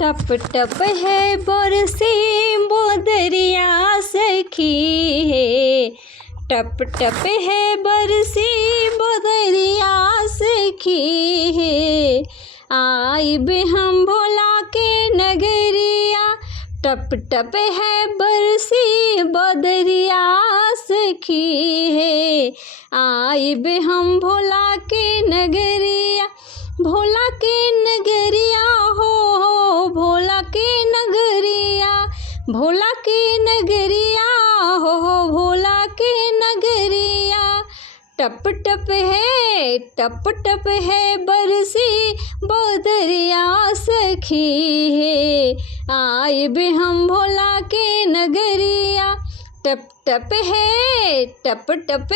टप टप है बरसे बोदरिया सखी है, टप टप है बरसे बोदरिया सखी है। आइब हम भोला के नगरिया, टप टप है बरसी बोदरिया सखी है। आइब हम भोला के नगरिया, भोला के नगरिया हो भोला के नगरिया, भोला के नगरिया हो भोला के नगरिया। टप टप है बरसी बोदरिया सखी है। आइब हम भोला के नगरिया, टप टप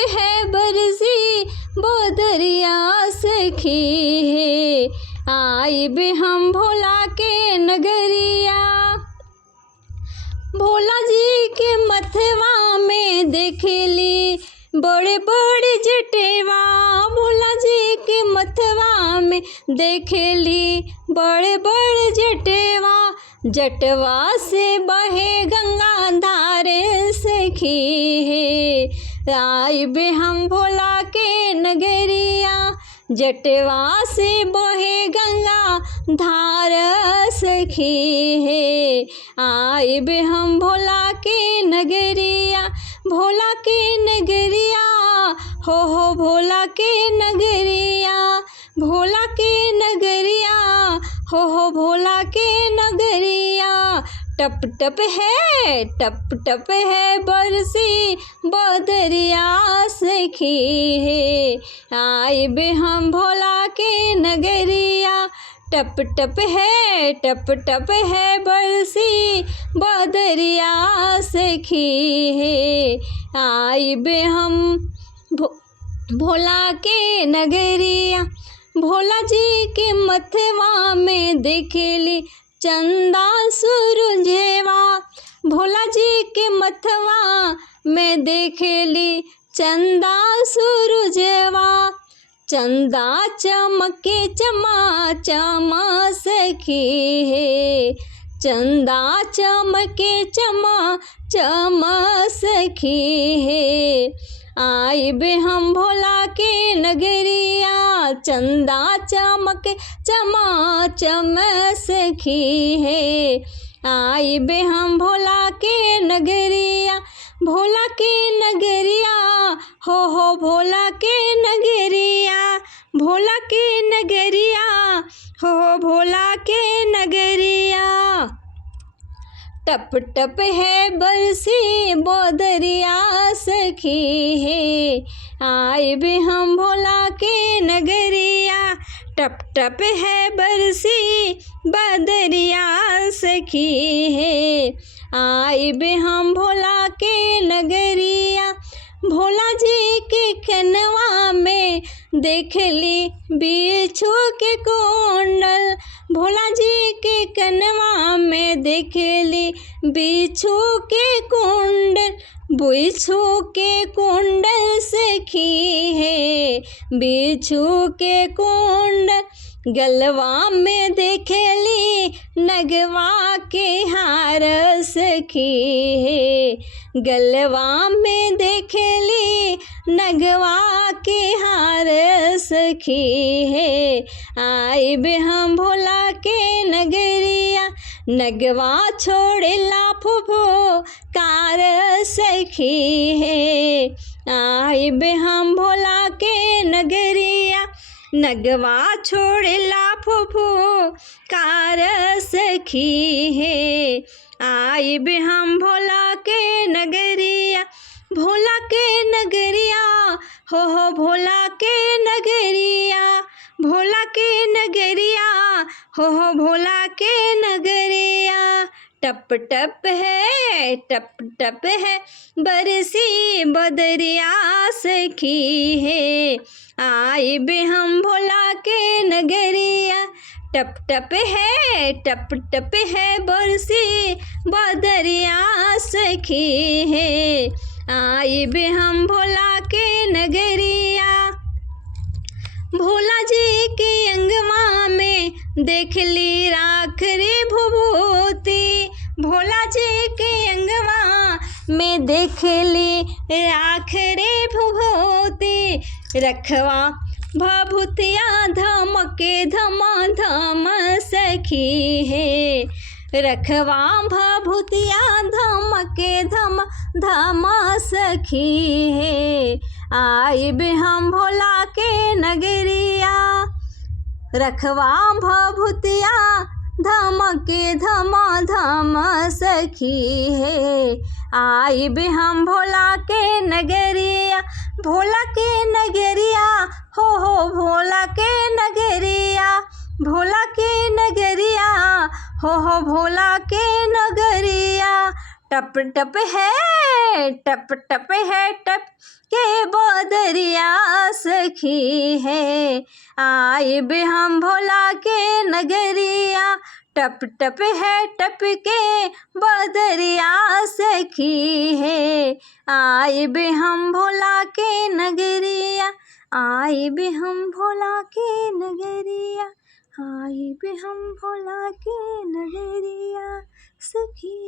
है बरसी बोदरिया सखी है। आइब हम भोला के नगरिया, भोला जी के मथवा में देखेली बड़े बड़े जटेवा, भोला जी के मथवा में देखेली बड़े बड़े जटेवा। जटवा से बहे गंगा धार सखी है। आइब हम भोला के नगरिया, जटवा से बहे गंगा धार सखी है। आइब हम भोला के नगरिया, भोला के नगरिया हो भोला के नगरिया, भोला के नगरिया हो भोला के नगरिया। टप टप है बरसी बोदरिया सखी है। आइब हम भोला के नगरिया, टप टप है बरसी बोदरिया सखी है। आइब हम भोला के नगरिया, भोला जी के मथवा में देखेली चंदा सूरजेवा, भोला जी के मथवा में देखेली चंदा सूरजेवा। चंदा चमके चमा चमा सखी है, चंदा चमके चमा चमा सखी है। आइब हम भोला के नगरिया, चंदा चमके चमा चम सखी है। आइब हम भोला के नगरिया, भोला के नगरिया हो भोला के नगरिया, भोला के नगरिया हो भोला के नगरिया। टप टप है बरसी बोदरिया सखी है। आइब हम भोला के नगरिया, टप टप है बरसी बोदरिया सखी है। आइब हम भोला के नगरिया, भोला जी के कनवा में देखली बिच्छू के कुंडल, भोला जी के कनवा में देखली बिच्छू के कुंडल। बिच्छू के कुंडल सखी है, बिच्छू के कुंडल। गलवा में देखेली नगवा के हार सखी है, गलवा में देखेली नगवा के हार सखी है। आइब हम भोला के नगरिया, नगवा छोड़ेला फुफो कार सखी है। आइब हम भोला के नगरिया, नगवा छोड़ेला फुफो कार सखी है। आइब हम भोला के नगरिया, भोला के नगरिया हो भोला के नगरिया, भोला के नगरिया हो भोला के नगरिया। टप टप है बरसी बोदरिया सखी है। आइब हम भोला के नगरिया, टप टप है बरसी बोदरिया सखी है। आइब हम भोला के नगरिया, भोला जी के अंगवा में देख ली राख रे भुभु में देख ले राख रे भभूति, रखवा भभूतिया धमके धमाधम सखी है, रखवा भभूतिया धमके धम धम सखी है। आइब हम भोला के नगरिया, रखवा भभूतिया धमके धमा धम सखी है। आइब हम भोला के नगरिया, भोला के नगरिया हो भोला के नगरिया, भोला के नगरिया हो भोला के नगरिया। टप टप है टप टप है टप के बदरिया सखी है। आइब हम भोला के नगरिया, टप टप है टप के बदरिया सखी है। आइब हम भोला के नगरिया, आइब हम भोला के नगरिया, आइब हम भोला के नगरिया सखी।